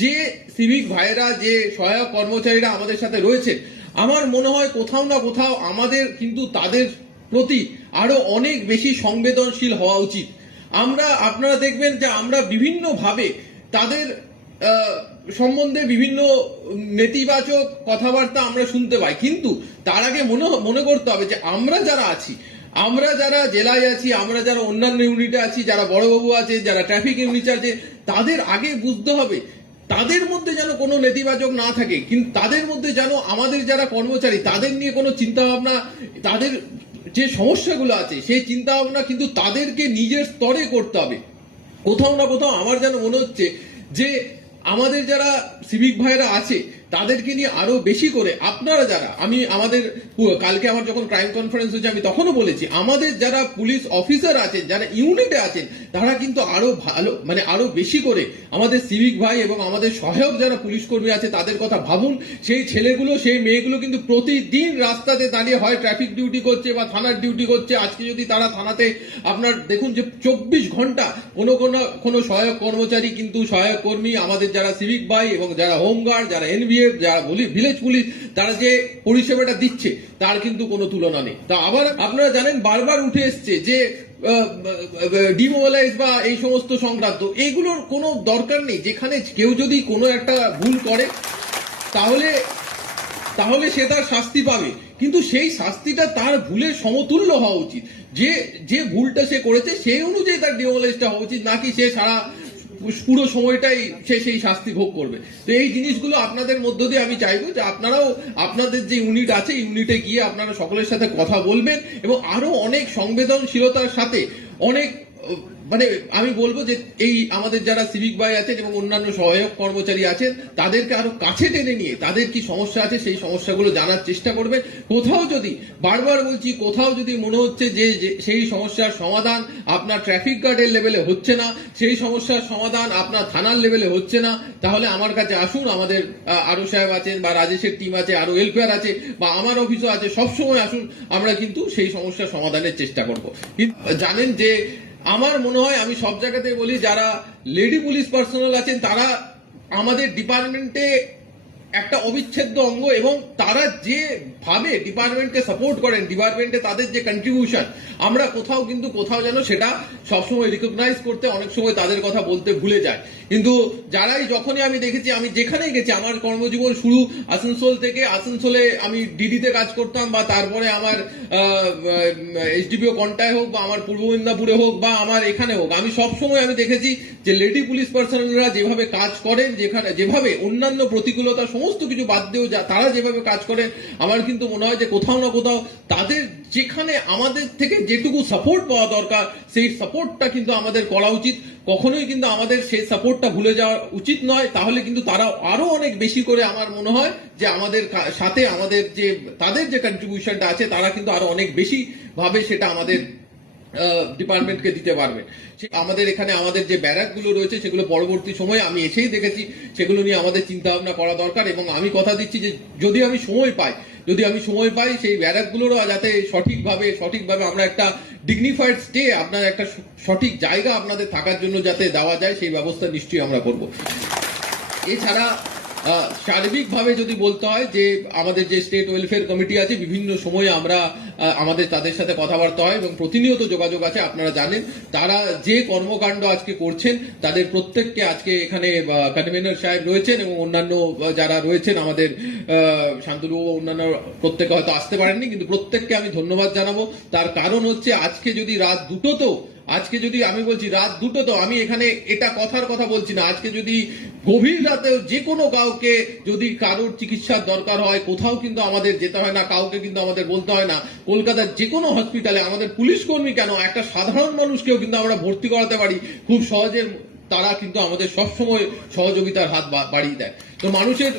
যে সিভিক ভাইরা, যে সহায়ক কর্মচারীরা আমাদের সাথে রয়েছে, আমার মনে হয় কোথাও না কোথাও আমাদের কিন্তু তাদের প্রতি আরো অনেক বেশি সংবেদনশীল হওয়া উচিত। আপনারা দেখবেন যে আমরা বিভিন্নভাবে তাদের সম্বন্ধে বিভিন্ন নেতিবাচক কথাবার্তা আমরা শুনতে পাই, কিন্তু তার আগে মনে করতে হবে যে আমরা যারা আছি, আমরা যারা জেলায় আছি, আমরা যারা অন্যান্য ইউনিটে আছি, যারা বড়বাবু আছে, যারা ট্রাফিক ইউনিট আছে, তাদের আগে বুঝতে হবে তাদের মধ্যে যেন কোনো নেতিবাচক না থাকে, কিন্তু তাদের মধ্যে যেন আমাদের যারা কর্মচারী তাদের নিয়ে কোনো চিন্তা ভাবনা, তাদের যে সমস্যাগুলো আছে সেই চিন্তা ভাবনা কিন্তু তাদেরকে নিজের স্তরে করতে হবে। কোথাও না কোথাও আমার যেন মনে হচ্ছে যে আমাদের যারা সিভিক ভাইরা আছে তাদেরকে নিয়ে আরো বেশি করে আপনারা যারা, কালকে আমার যখন ক্রাইম কনফারেন্স হয়েছে আমি তখনও বলেছি, আমাদের যারা পুলিশ অফিসার আছেন, যারা ইউনিটে আছেন, তারা কিন্তু আরো ভালো, আরো বেশি করে আমাদের সিভিক ভাই এবং আমাদের সহায়ক যারা পুলিশ কর্মী আছে তাদের কথা ভাবুন। সেই ছেলেগুলো, সেই মেয়েগুলো কিন্তু প্রতিদিন রাস্তাতে দাঁড়িয়ে হয় ট্রাফিক ডিউটি করছে বা থানার ডিউটি করছে। আজকে যদি তারা থানাতে আপনার দেখুন যে 24 ঘন্টা কোনো সহায়ক কর্মচারী কিন্তু সহায়ক কর্মী, আমাদের যারা সিভিক ভাই এবং যারা হোমগার্ড, যারা এনভিএফ, যারা ভিলেজ পুলিশ, তারা যে পরিষেবাটা দিচ্ছে তার কিন্তু কোনো তুলনা নেই। তা আবার আপনারা জানেন বারবার উঠে এসছে যে ডিমোবালাইজ বা এই সমস্ত সংক্রান্ত, এগুলোর কোনো দরকার নেই। যেখানে কেউ যদি কোনো একটা ভুল করে তাহলে সে তার শাস্তি পাবে, কিন্তু সেই শাস্তিটা তার ভুলের সমতুল্য হওয়া উচিত। যে ভুলটা সে করেছে সেই অনুযায়ী তার ডিমোবালাইজটা হওয়া উচিত, নাকি সে সারা পুরো সময়টাই সে সেই শাস্তি ভোগ করবে। তো এই জিনিসগুলো আপনাদের মধ্য দিয়ে আমি চাইবো যে আপনারাও আপনাদের যে ইউনিট আছে ইউনিটে গিয়ে আপনারা সকলের সাথে কথা বলবেন এবং আরো অনেক সংবেদনশীলতার সাথে অনেক আমি বলবো যে এই আমাদের যারা সিভিক ভাই আছেন এবং অন্যান্য সহায়ক কর্মচারী আছেন তাদেরকে আরো কাছে টেনে নিয়ে তাদের কি সমস্যা আছে সেই সমস্যাগুলো জানার চেষ্টা করবেন। বারবার বলছি, কোথাও যদি মনে হচ্ছে যে সেই সমস্যার সমাধান আপনার ট্রাফিক গার্ডের লেভেলে হচ্ছে না, সেই সমস্যার সমাধান আপনার থানার লেভেলে হচ্ছে না, তাহলে আমার কাছে আসুন। আমাদের আরো সাহেব আছেন বা রাজেশের টিম আছে, আরো ওয়েলফেয়ার আছে বা আমার অফিসও আছে, সবসময় আসুন, আমরা কিন্তু সেই সমস্যার সমাধানের চেষ্টা করব। কিন্তু জানেন যে আমার মনে হয়, আমি সব জায়গাতে বলি, যারা লেডি পুলিশ পার্সোনাল আছেন তারা আমাদের ডিপার্টমেন্টে একটা অবিচ্ছেদ্য অঙ্গ এবং তারা যেভাবে ডিপার্টমেন্টকে সাপোর্ট করেন, ডিপার্টমেন্টে তাদের যে কন্ট্রিবিউশন, আমরা কোথাও যেন সেটা সবসময় রিকগনাইজ করতে অনেক সময় তাদের কথা বলতে ভুলে যায়। কিন্তু যখনই আমি দেখেছি, আমি যেখানেই গেছি, আমার কর্মজীবন শুরু আসানসোল থেকে, আসানসোলে আমি ডিডিতে কাজ করতাম বা তারপরে আমার এসডিপিও কন্টায় হোক বা আমার পূর্ব মেদিনীপুরে হোক বা আমার এখানে হোক, আমি সবসময় আমি দেখেছি যে লেডি পুলিশ পার্সোনালরা যেভাবে কাজ করেন, যেভাবে অন্যান্য প্রতিকূলতা সমস্ত কিছু বাদ দিয়েও তারা যেভাবে কাজ করেন, আমার কিন্তু মনে হয় যে কোথাও না কোথাও তাদের যেখানে আমাদের থেকে যেটুকু সাপোর্ট পাওয়া দরকার সেই সাপোর্টটা কিন্তু আমাদের করা উচিত। কখনোই কিন্তু আমাদের সেই সাপোর্টটা ভুলে যাওয়া উচিত নয়, তাহলে কিন্তু তারা আরো অনেক বেশি করে আমার মনে হয় যে আমাদের সাথে তাদের যে কন্ট্রিবিউশনটা আছে তারা কিন্তু আরো অনেক বেশি ভাবে সেটা আমাদের ডিপার্টমেন্টকে দিতে পারবে। আমাদের এখানে আমাদের যে ব্যারাকগুলো রয়েছে সেগুলো পরবর্তী সময়ে আমি এসেই দেখেছি, সেগুলো নিয়ে আমাদের চিন্তা ভাবনা করা দরকার এবং আমি কথা দিচ্ছি যে যদি আমি সময় পাই সেই ব্যারাকগুলোরও যাতে সঠিকভাবে আমরা একটা ডিগনিফাইড স্টে, আপনার একটা সঠিক জায়গা আপনাদের থাকার জন্য যাতে দেওয়া যায় সেই ব্যবস্থা নিশ্চয়ই আমরা করব। এছাড়া সার্বিকভাবে যদি বলতে হয় যে আমাদের যে স্টেট ওয়েলফেয়ার কমিটি আছে, বিভিন্ন সময়ে আমাদের তাদের সাথে কথাবার্তা হয় এবং প্রতিনিয়ত যোগাযোগ আছে। আপনারা জানেন তারা যে কর্মকাণ্ড আজকে করছেন তাদের প্রত্যেককে, আজকে এখানে কনভেনর সাহেব রয়েছেন এবং অন্যান্য যারা রয়েছেন, আমাদের শান্তনু অন্যান্য প্রত্যেকে হয়তো আসতে পারেননি, কিন্তু প্রত্যেককে আমি ধন্যবাদ জানাবো। তার কারণ হচ্ছে আজকে যদি রাত দুটো, আমি এখানে এটা কথার কথা বলছি না, আজকে যদি গভীর রাতেও যে কোনো কাউকে যদি কারোর চিকিৎসার দরকার হয়, কোথাও কিন্তু আমাদের যেতে হয় না, কাউকে কিন্তু আমাদের বলতে হয় না। কলকাতার যে কোনো হসপিটালে আমাদের পুলিশ কর্মী কেন, একটা সাধারণ মানুষকেও কিন্তু আমরা ভর্তি করাতে পারি খুব সহজে। তারা কিন্তু আমাদের সবসময় সহযোগিতার হাত বাড়িয়ে দেয়। তো মানুষের